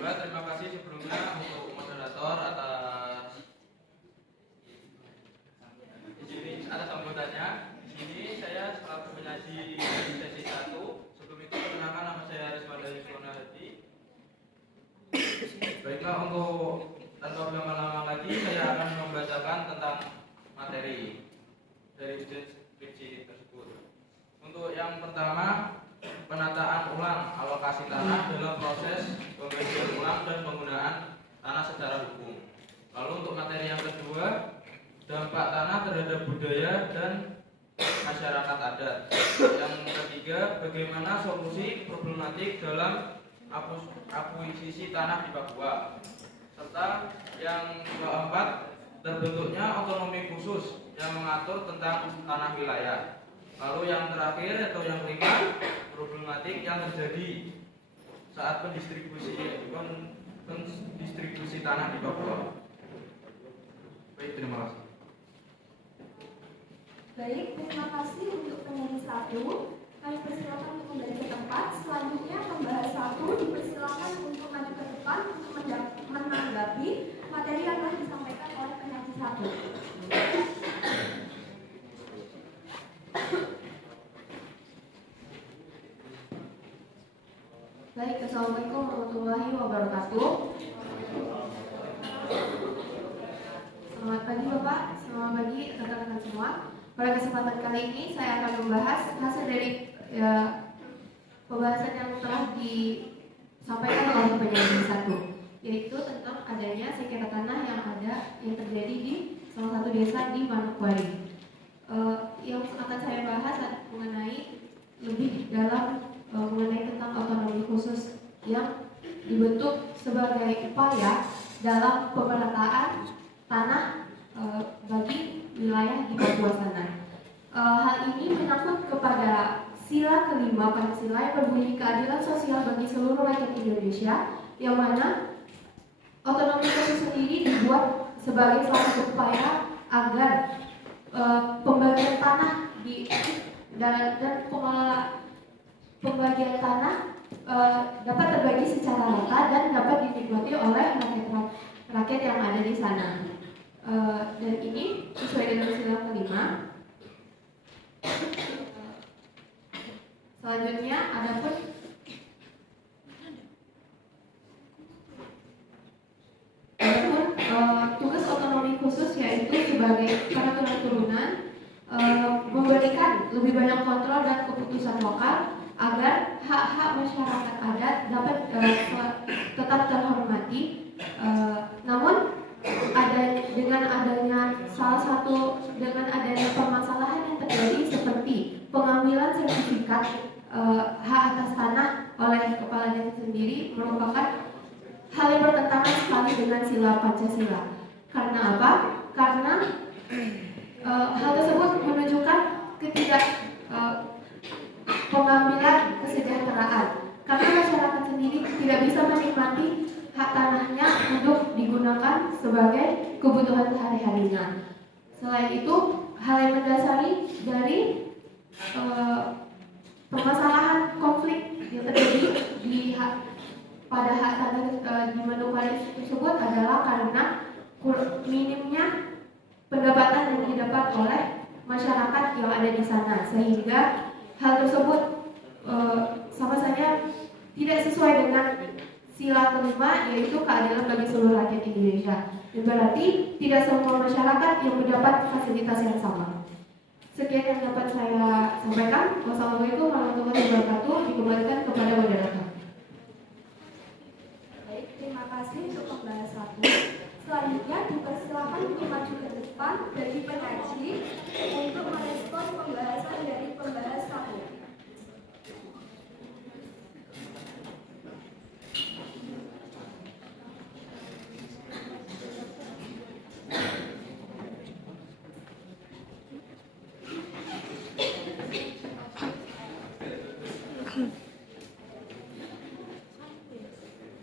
Baik, terima kasih sebelumnya untuk moderator atas sambutannya. Di sini saya selaku penyaji di sesi 1. Sebelum itu perkenalkan, nama saya Rizwan dari Sona Hadi. Baiklah, untuk tanpa berlama-lama lagi saya akan membacakan tentang materi dari skripsi tersebut. Untuk yang pertama, penataan ulang alokasi tanah dalam proses pembagian ulang dan penggunaan tanah secara hukum. Lalu untuk materi yang kedua, dampak tanah terhadap budaya dan masyarakat adat. Yang ketiga, bagaimana solusi problematik dalam akuisisi tanah di Papua. Serta yang keempat, terbentuknya otonomi khusus yang mengatur tentang tanah wilayah. Lalu yang terakhir atau yang kelima, problematik yang terjadi saat pendistribusi tanah di Papua. Baik, terima kasih. Baik, terima kasih untuk penyanyi 1. Kami persilakan untuk kembali ke tempat. Selanjutnya pembahas 1 dipersilakan untuk maju ke depan untuk menanggapi materi yang telah disampaikan oleh penyanyi 1. Baik, assalamualaikum warahmatullahi wabarakatuh. Selamat pagi Bapak, selamat pagi rekan-rekan semua. Pada kesempatan kali ini saya akan membahas hasil dari pembahasan yang telah disampaikan oleh penyanyi 1, yaitu tentang adanya sengketa tanah yang terjadi di salah satu desa di Manokwari. Yang akan saya bahas mengenai lebih dalam mengenai tentang otonomi khusus yang dibentuk sebagai upaya dalam pemerataan tanah bagi wilayah di Papua sana. Hal ini menyangkut kepada sila kelima Pancasila yang berbunyi keadilan sosial bagi seluruh rakyat Indonesia, yang mana otonomi khusus sendiri dibuat sebagai salah satu upaya agar pembagian tanah dan pembagian tanah dapat terbagi secara rata dan dapat dinikmati oleh rakyat yang ada di sana. Dan ini sesuai dengan sila kelima. Selanjutnya adapun tugas otonomi khusus yaitu sebagai peraturan turunan memberikan lebih banyak kontrol dan keputusan lokal agar hak-hak masyarakat adat dapat tetap terhormati. Namun dengan adanya permasalahan yang terjadi seperti pengambilan sertifikat hak atas tanah oleh kepala desa sendiri merupakan hal yang bertentangan sekali dengan sila Pancasila. Karena apa? Karena hal tersebut menunjukkan pengambilan kesejahteraan. Karena masyarakat sendiri tidak bisa menikmati hak tanahnya untuk digunakan sebagai kebutuhan sehari-harinya. Selain itu, hal yang mendasari dari permasalahan konflik yang terjadi pada hak tanah di Manokwari tersebut adalah karena minimnya pendapatan yang didapat oleh masyarakat yang ada di sana, sehingga hal tersebut sama saja tidak sesuai dengan sila kelima, yaitu keadilan bagi seluruh rakyat Indonesia. Dan berarti tidak semua masyarakat yang mendapat fasilitas yang sama. Sekian yang dapat saya sampaikan. Wassalamualaikum warahmatullahi wabarakatuh. Dikembalikan kepada moderator. Baik, terima kasih untuk pembahas 1. Selanjutnya dipersilakan untuk maju ke depan dari penyaji untuk merespon pembahasan dari pembahas 1.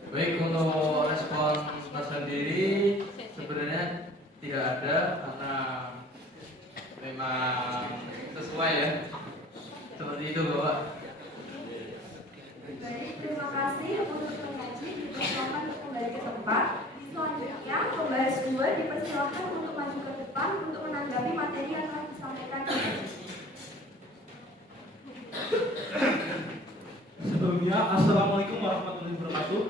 Baik, untuk respon tersendiri sebenarnya tidak ada karena memang sesuai ya, seperti itu Bapak. Baik, terima kasih untuk penyaji. Dipersilakan Assalamualaikum warahmatullahi wabarakatuh.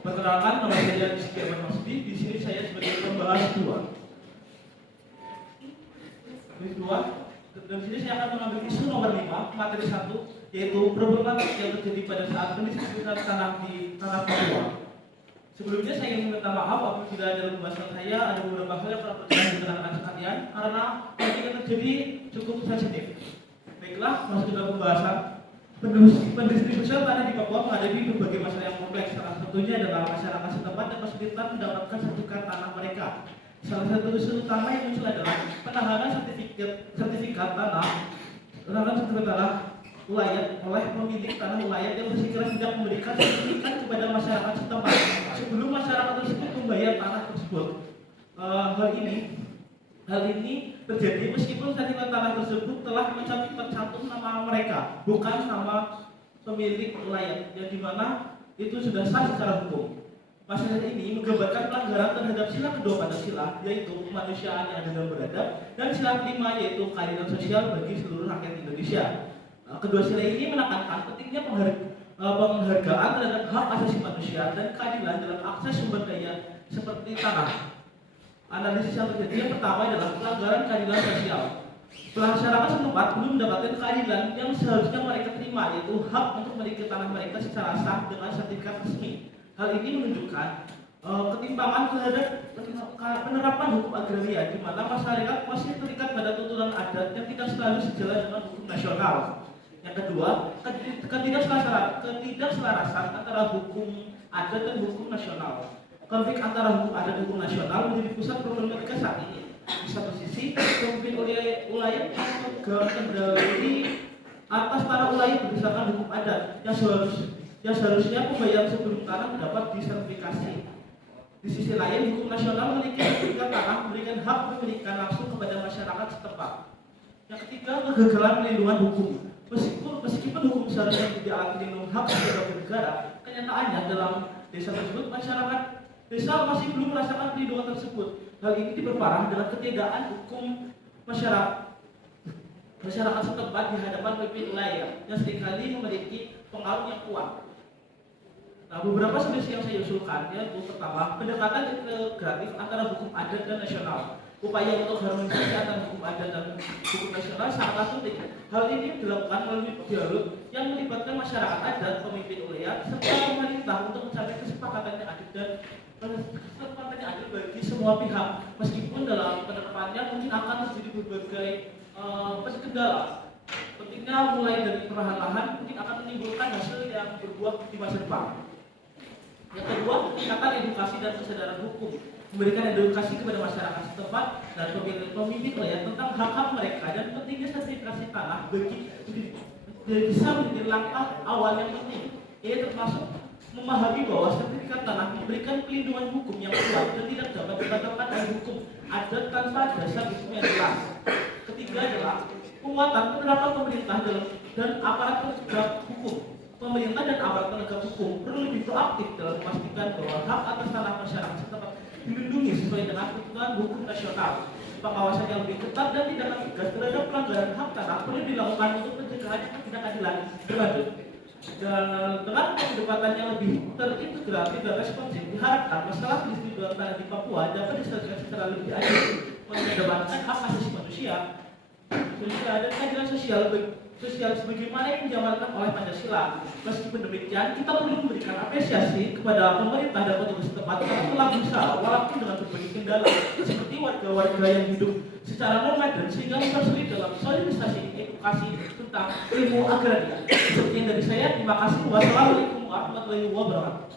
Perkenalkan, nama saya Rizky Ahmad Masdi. Di sini saya sebagai pembahas dua. Dan di sini saya akan mengambil isu nomor 5, materi 1, yaitu problematik yang terjadi pada saat pendistribusian tanah di tanah Papua. Sebelumnya saya ingin meminta maaf apabila dalam pembahasan saya ada beberapa hal yang perlu terjadi di tengah sekalian karena topik yang terjadi cukup sensitif. Baiklah, masuk ke dalam pembahasan. Pendistribusian tanah di Papua menghadapi berbagai masalah yang kompleks. Salah satunya adalah masyarakat setempat yang kesulitan mendapatkan sertifikat tanah mereka. Salah satu isu utama yang muncul adalah penahanan sertifikat tanah ulayat oleh pemilik tanah ulayat yang bersikeras tidak memberikan sertifikat kepada masyarakat setempat sebelum masyarakat tersebut membayar tanah tersebut. Hal ini terjadi meskipun sertifikat tanah tersebut telah tercantum nama mereka, bukan nama pemilik ulayat, yang dimana itu sudah sah secara hukum. Masalah ini menggambarkan pelanggaran terhadap sila kedua Pancasila, yaitu kemanusiaan yang adil dan beradab, dan sila kelima yaitu keadilan sosial bagi seluruh rakyat Indonesia. Kedua sila ini menekankan pentingnya penghargaan terhadap hak asasi manusia dan keadilan dalam akses sumber daya seperti tanah. Analisis yang terjadi yang pertama adalah pelanggaran keadilan sosial. Masyarakat setempat belum mendapatkan keadilan yang seharusnya mereka terima, yaitu hak untuk memiliki tanah mereka secara sah dengan sertifikat resmi. Hal ini menunjukkan ketimpangan terhadap penerapan hukum agraria, di mana masyarakat masih terikat pada tuntunan adat yang tidak selalu sejalan dengan hukum nasional. Yang kedua, ketidakselarasan antara hukum adat dan hukum nasional. Konflik antara hukum adat dan hukum nasional menjadi pusat problematika saat ini. Di satu sisi, pemimpin ulayat yang kendali atas tanah ulayat berdasarkan hukum adat yang seharusnya pembayaran sebelum tanah mendapat disertifikasi. Di sisi lain, hukum nasional memiliki sertifikat tanah memberikan hak kepemilikan langsung kepada masyarakat setempat. Yang ketiga, kegagalan perlindungan hukum. Meskipun hukum seharusnya tidak akan melindungi hak sebagai negara, kenyataannya dalam desa tersebut masyarakat desa masih belum merasakan perlindungan tersebut. Hal ini diperparah dengan ketiadaan hukum masyarakat setempat di hadapan pemimpin wilayah yang seringkali memiliki pengaruh yang kuat. Nah, beberapa solusi yang saya usulkan yaitu pertama, pendekatan integratif antara hukum adat dan nasional. Upaya untuk harmonisasi antara hukum adat dan hukum nasional sangat penting. Hal ini dilakukan melalui dialog yang melibatkan masyarakat adat, pemimpin wilayah, serta pemerintah untuk mencapai kesepakatan yang adil bagi semua pihak. Meskipun dalam penerapannya mungkin akan terjadi berbagai kendala. Pentingnya mulai dari perlahan-lahan mungkin akan menimbulkan hasil yang berbuah di masa depan. Yang kedua, meningkatkan edukasi dan kesadaran hukum. Memberikan edukasi kepada masyarakat setempat dan pemimpin wilayah tentang hak-hak mereka dan pentingnya sertifikasi tanah bisa menjadi langkah awal yang penting. Ia termasuk memahami bahwa sertifikat tanah memberikan pelindungan hukum yang kuat dan tidak dapat dibatalkan oleh hukum adat tanpa dasar hukum yang jelas. Ketiga adalah penguatan penerapan pemerintah dan aparat penegak hukum. Pemerintah dan aparat penegak hukum perlu lebih proaktif dalam memastikan bahwa hak atas tanah masyarakat setempat dilindungi sesuai dengan ketentuan hukum nasional. Pengawasan yang lebih ketat dan tindakan tegas terhadap pelanggaran hak tanah perlu dilakukan untuk pencegahan ketidakadilan berlanjut. Dan dengan pendekatan yang lebih terintegratif dan responsif, diharapkan masalah pendistribusian tanah di Papua dapat diselesaikan secara lebih adil, mengedepankan hak asasi manusia dan keadilan sosial sebagaimana yang dijalankan oleh Pancasila. Meskipun demikian, kita perlu memberikan apresiasi kepada pemerintah dan petugas setempat yang telah berusaha walaupun dengan berbagai kendala, seperti warga-warga yang hidup secara nomaden sehingga mempersulit dalam sosialisasi edukasi tentang ilmu agraria. Seperti yang dari saya, terima kasih. Wassalamualaikum warahmatullahi wabarakatuh.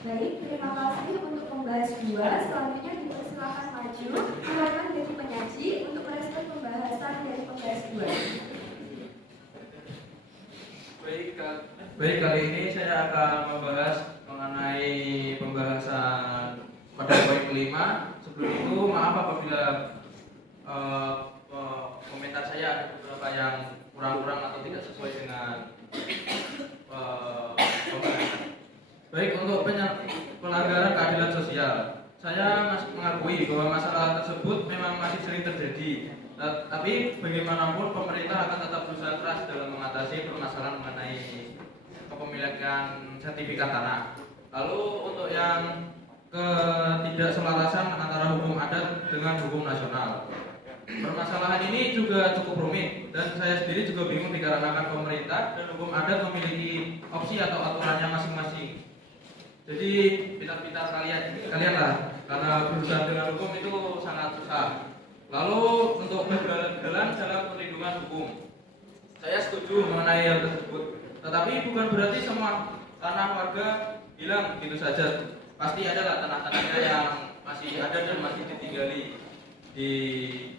Baik, terima kasih untuk pembahas 2. Selanjutnya dipersilakan maju rekan dari penyaji untuk merespon pembahasan dari pembahas 2. Baik, kali ini saya akan membahas mengenai pembahasan pada poin kelima. Sebelum itu, maaf apabila komentar saya ada beberapa yang kurang-kurang atau tidak sesuai dengan pembahasan. Baik, untuk pelanggaran keadilan sosial, saya mengakui bahwa masalah tersebut memang masih sering terjadi. Tapi bagaimanapun pemerintah akan tetap berusaha keras dalam mengatasi permasalahan mengenai kepemilikan sertifikat tanah. Lalu untuk yang ketidakselarasan antara hukum adat dengan hukum nasional. Permasalahan ini juga cukup rumit dan saya sendiri juga bingung dikarenakan pemerintah dan hukum adat memiliki opsi atau aturannya masing-masing. Jadi pintar-pintar kalian lah, karena berurusan dengan hukum itu sangat susah. Lalu untuk kegagalan dalam perlindungan hukum, saya setuju mengenai hal tersebut. Tetapi bukan berarti semua tanah warga hilang begitu saja. Pasti ada lah tanah-tanahnya yang masih ada dan masih ditinggali di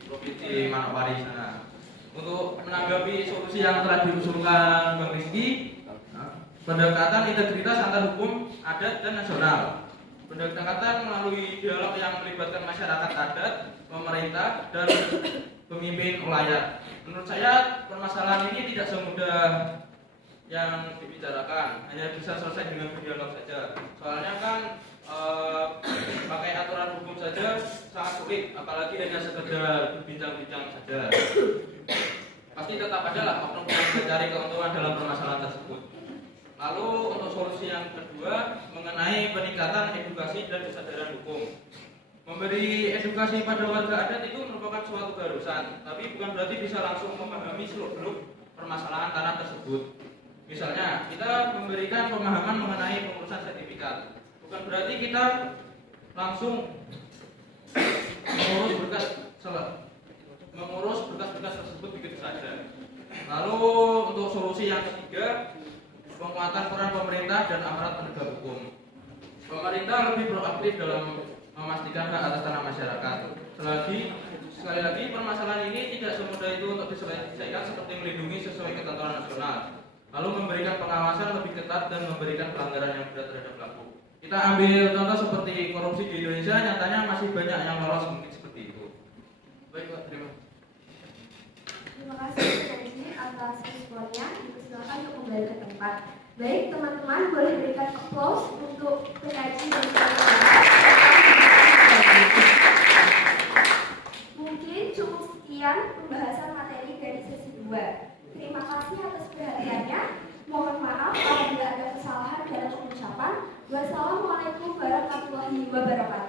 provinsi Manokwari sana. Untuk menanggapi solusi yang telah diusulkan Bang Rizky, pendekatan integritas antar hukum adat dan nasional. Pendekatan melalui dialog yang melibatkan masyarakat adat, pemerintah, dan pemimpin wilayah. Menurut saya permasalahan ini tidak semudah yang dibicarakan, hanya bisa selesai dengan dialog saja. Soalnya kan pakai aturan hukum saja sangat sulit, apalagi hanya sekedar berbincang-bincang saja. Pasti tetap ada lah oknum yang mencari keuntungan dalam permasalahan tersebut. Lalu untuk solusi yang kedua mengenai peningkatan edukasi dan kesadaran hukum. Memberi edukasi pada warga adat itu merupakan suatu keharusan, tapi bukan berarti bisa langsung memahami seluk-beluk permasalahan tanah tersebut. Misalnya, kita memberikan pemahaman mengenai pengurusan sertifikat. Bukan berarti kita langsung mengurus berkas-berkas tersebut begitu saja. Lalu untuk solusi yang ketiga, penguatan peran pemerintah dan aparat penegak hukum. Pemerintah lebih proaktif dalam memastikan hak atas tanah masyarakat. Sekali lagi permasalahan ini tidak semudah itu untuk diselesaikan seperti melindungi sesuai ketentuan nasional. Lalu memberikan pengawasan lebih ketat dan memberikan pelanggaran yang berat terhadap pelaku. Kita ambil contoh seperti korupsi di Indonesia, nyatanya masih banyak yang lolos mungkin seperti itu. Baik Pak, terima kasih. Terima kasih Nancy atas responnya. Dipersilakan untuk kembali ke tempat. Baik teman-teman, boleh berikan applause untuk penyaji dan mungkin cukup sekian pembahasan materi dari sesi 2. Terima kasih atas perhatiannya. Mohon maaf apabila ada kesalahan dalam pengucapan. Wassalamualaikum warahmatullahi wabarakatuh.